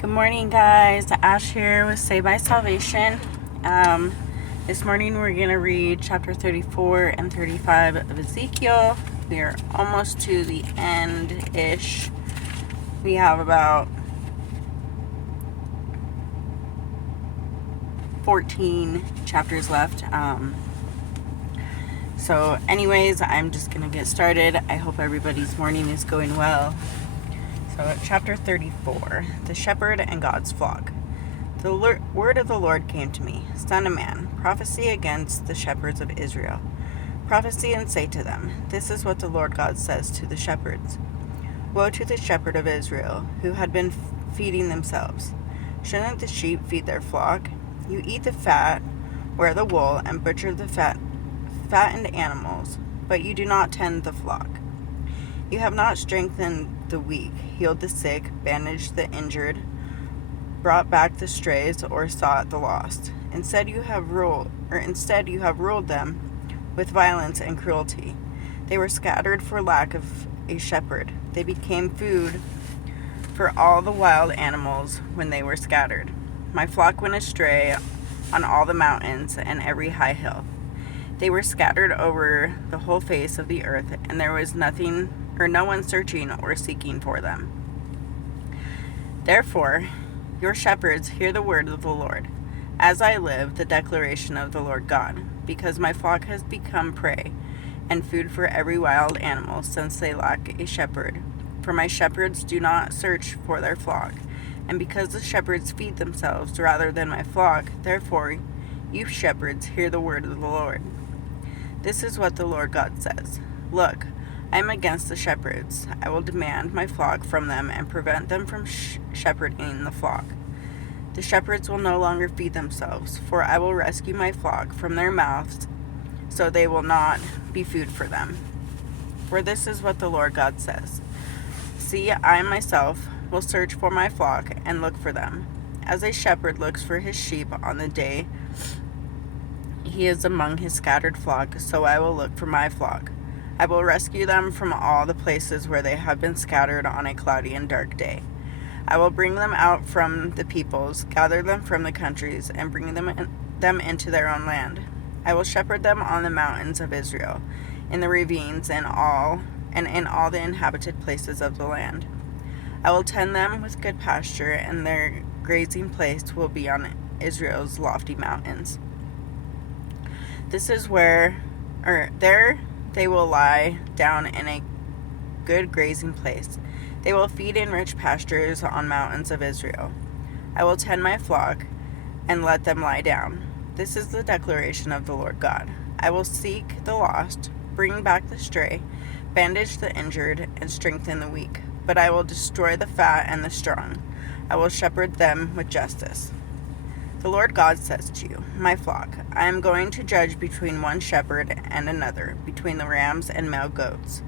Good morning, guys. Ash here with Saved by Salvation. This morning we're going to read chapter 34 and 35 of Ezekiel. We are almost to the end-ish. We have about 14 chapters left. So anyways, I'm just going to get started. I hope everybody's morning is going well. So chapter 34, the shepherd and God's flock. The word of the Lord came to me, Son of man, prophesy against the shepherds of Israel. Prophesy and say to them, this is what the Lord God says to the shepherds. Woe to the shepherd of Israel, who had been feeding themselves. Shouldn't the sheep feed their flock? You eat the fat, wear the wool, and butcher the fattened animals, but you do not tend the flock. You have not strengthened the weak, healed the sick, bandaged the injured, brought back the strays, or sought the lost. Instead you have ruled them with violence and cruelty. They were scattered for lack of a shepherd. They became food for all the wild animals when they were scattered. My flock went astray on all the mountains and every high hill. They were scattered over the whole face of the earth, and there was no one searching or seeking for them. Therefore, your shepherds hear the word of the Lord. As I live, the declaration of the Lord God, because my flock has become prey and food for every wild animal, since they lack a shepherd. For my shepherds do not search for their flock, and because the shepherds feed themselves rather than my flock, therefore you shepherds hear the word of the Lord. This is what the Lord God says. Look, I am against the shepherds. I will demand my flock from them and prevent them from shepherding the flock. The shepherds will no longer feed themselves, for I will rescue my flock from their mouths, so they will not be food for them. For this is what the Lord God says. See, I myself will search for my flock and look for them, as a shepherd looks for his sheep on the day he is among his scattered flock, so I will look for my flock. I will rescue them from all the places where they have been scattered on a cloudy and dark day. I will bring them out from the peoples, gather them from the countries, and bring them into their own land. I will shepherd them on the mountains of Israel, in the ravines, and in all the inhabited places of the land. I will tend them with good pasture, and their grazing place will be on Israel's lofty mountains. This is there they will lie down in a good grazing place. They will feed in rich pastures on mountains of Israel. I will tend my flock and let them lie down. This is the declaration of the Lord God. I will seek the lost, bring back the stray, bandage the injured, and strengthen the weak. But I will destroy the fat and the strong. I will shepherd them with justice. The Lord God says to you, my flock, I am going to judge between one shepherd and another, between the rams and male goats.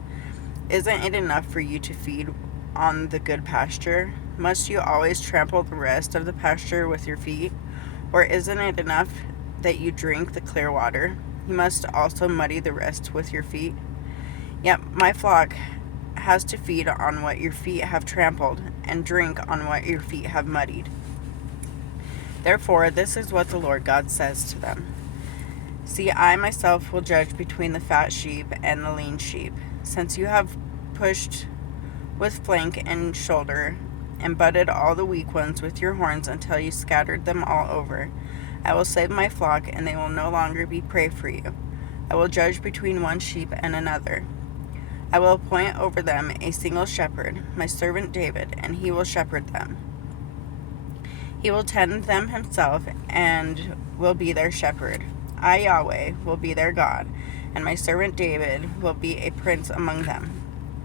Isn't it enough for you to feed on the good pasture? Must you always trample the rest of the pasture with your feet? Or isn't it enough that you drink the clear water? You must also muddy the rest with your feet? Yet my flock has to feed on what your feet have trampled, and drink on what your feet have muddied. Therefore, this is what the Lord God says to them. See, I myself will judge between the fat sheep and the lean sheep. Since you have pushed with flank and shoulder, and butted all the weak ones with your horns until you scattered them all over, I will save my flock, and they will no longer be prey for you. I will judge between one sheep and another. I will appoint over them a single shepherd, my servant David, and he will shepherd them. He will tend them himself and will be their shepherd. I, Yahweh, will be their God, and my servant David will be a prince among them.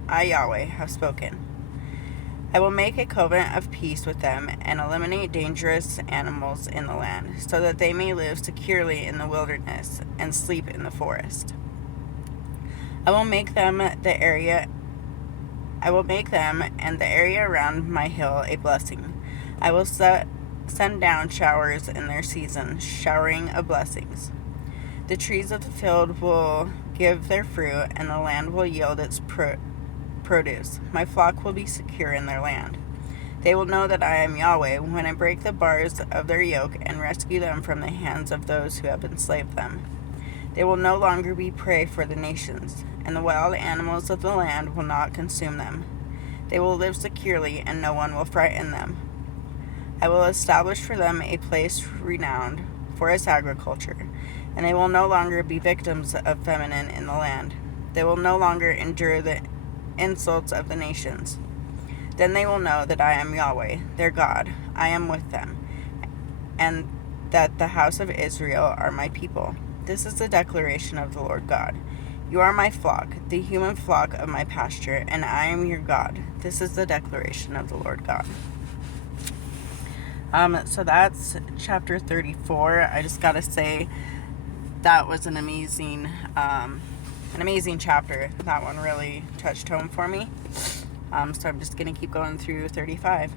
I, Yahweh, have spoken. I will make a covenant of peace with them and eliminate dangerous animals in the land, so that they may live securely in the wilderness and sleep in the forest. I will make them and the area around my hill a blessing. I will send down showers in their season, showering of blessings. The trees of the field will give their fruit, and the land will yield its produce. My flock will be secure in their land. They will know that I am Yahweh when I break the bars of their yoke and rescue them from the hands of those who have enslaved them. They will no longer be prey for the nations, and the wild animals of the land will not consume them. They will live securely, and no one will frighten them. I will establish for them a place renowned for its agriculture, and they will no longer be victims of famine in the land. They will no longer endure the insults of the nations. Then they will know that I am Yahweh, their God. I am with them, and that the house of Israel are my people. This is the declaration of the Lord God. You are my flock, the human flock of my pasture, and I am your God. This is the declaration of the Lord God. So that's chapter 34. I just gotta say that was an amazing chapter. That one really touched home for me. So I'm just gonna keep going through 35.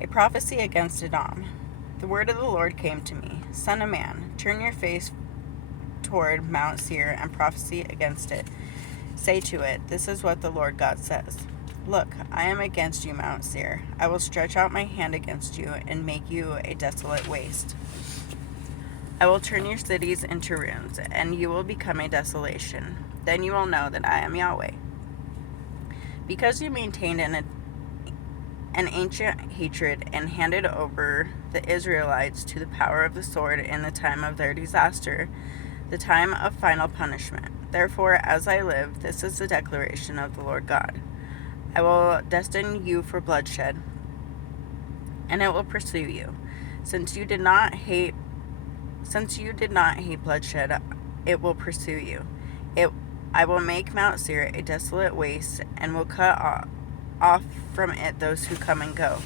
A prophecy against Edom. The word of the Lord came to me. Son of man, turn your face toward Mount Seir and prophesy against it. Say to it, this is what the Lord God says. Look, I am against you, Mount Seir. I will stretch out my hand against you and make you a desolate waste. I will turn your cities into ruins, and you will become a desolation. Then you will know that I am Yahweh. Because you maintained an ancient hatred and handed over the Israelites to the power of the sword in the time of their disaster, the time of final punishment. Therefore, as I live, this is the declaration of the Lord God. I will destine you for bloodshed, and it will pursue you. Since you did not hate bloodshed, it will pursue you. I will make Mount Seir a desolate waste, and will cut off from it those who come and go.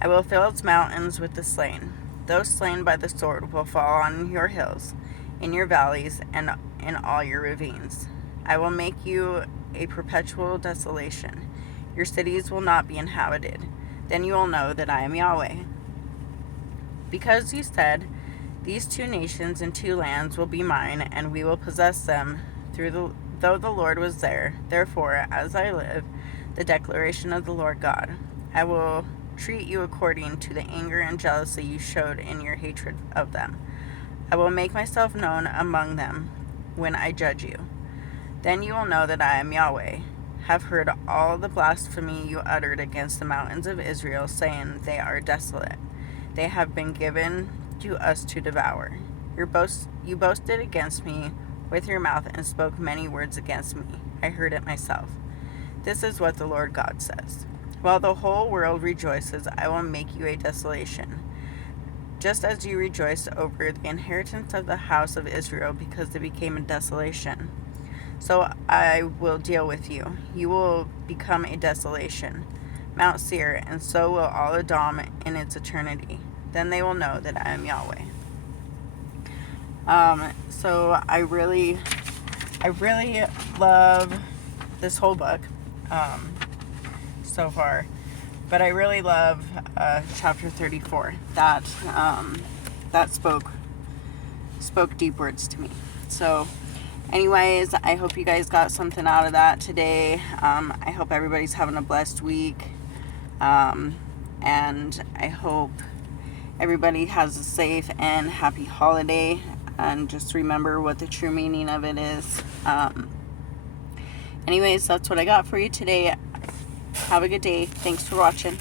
I will fill its mountains with the slain. Those slain by the sword will fall on your hills, in your valleys, and in all your ravines. I will make you a perpetual desolation. Your cities will not be inhabited. Then you will know that I am Yahweh. Because you said, these two nations and two lands will be mine, and we will possess them though the Lord was there. Therefore, as I live, the declaration of the Lord God, I will treat you according to the anger and jealousy you showed in your hatred of them. I will make myself known among them when I judge you. Then you will know that I am Yahweh. Have heard all the blasphemy you uttered against the mountains of Israel, saying they are desolate. They have been given to us to devour. You boasted against me with your mouth and spoke many words against me. I heard it myself. This is what the Lord God says. While the whole world rejoices, I will make you a desolation. Just as you rejoiced over the inheritance of the house of Israel because they became a desolation, so I will deal with you. You will become a desolation, Mount Seir, and so will all Edom in its eternity. Then they will know that I am Yahweh. So I really love this whole book so far, but I really love chapter 34. That spoke deep words to me. So anyways, I hope you guys got something out of that today. I hope everybody's having a blessed week, and I hope everybody has a safe and happy holiday, and just remember what the true meaning of it is. Anyways, that's what I got for you today. Have a good day. Thanks for watching.